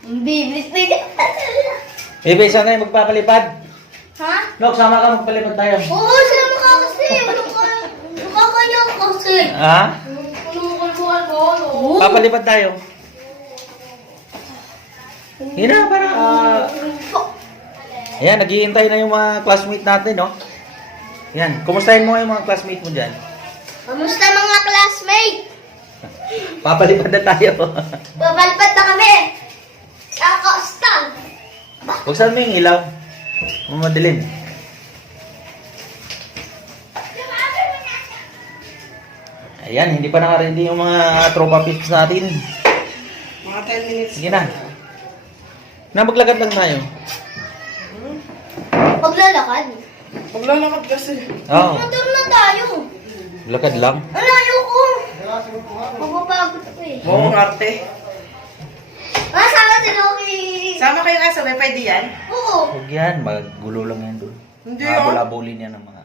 Biblis na yun. Bebe, saan tayo magpapalipad? Ha? Nok, sama ka magpalipad tayo. Oo, sama ka kasi. Nakakaya ka kasi. Ha? Kulungan ko, ano? Papalipad tayo. Hina, para... Ayan, naghihintay na yung mga classmate natin, no? Yan, kumustahin mo yung mga classmate mo dyan? Kamusta mga classmate? Papalipad na tayo. Babalpad na kami. Kakastang. Buksan mo yung ilaw. Madilim. Ayan, hindi pa naka-ready yung mga tropa pips natin. Mga 10 minutes. Sige na. Na, maglakad lang tayo. Paglalakad. Maglalakad kasi. Oo, Motor na tayo. lakad lang. Ano, ayoko. Mapapagod ako eh. Oo, arte. Sama si Loki. Sama kayo nga sabay, pwede yan? Oo. Huwag yan, magulo lang yan doon. Hindi, Mabulabulin yan ng mga